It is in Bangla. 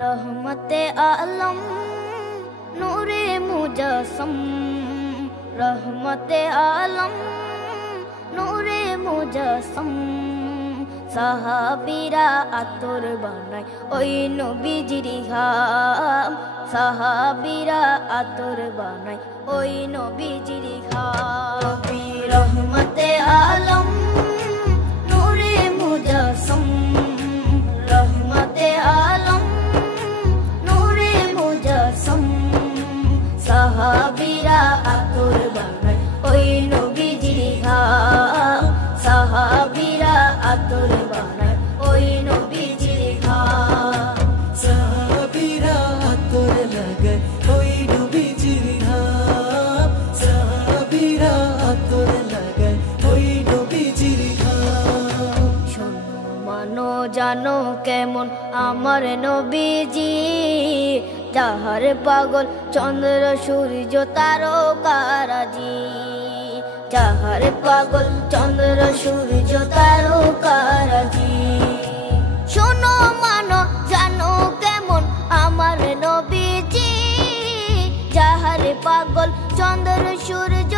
रहमते आलम नूरे मुजस्सम, रहमते आलम नूरे मुजस्सम। साहाबीरा आतोर बानाय ओई नबीजिर घाम, साहाबीरा आतोर बानाय ओई नबीजिर घाम। नबी रहमते आलम नूरे मुजस्सम, रहमते आलम नूरे मुजस्सम। साहाबीरा आतोर बानाय ओई नबीजिर घाम, साहाबीरा आतोर बानाय ओई नबीजिर घाम। साहाबीरा आतोर लागाय ओई नबीजिर घाम, साहाबीरा आतोर लागाय ओई नबीजिर घाम। শোনো মানো জানো কেমন আমার নবীজি, যাহার পাগল চন্দ্র সূর্য তারকারাজি, যাহার পাগল চন্দ্র সূর্য তারকারাজি। শোনো মানো জানো কেমন আমার নবীজি, যাহার পাগল চন্দ্র সূর্য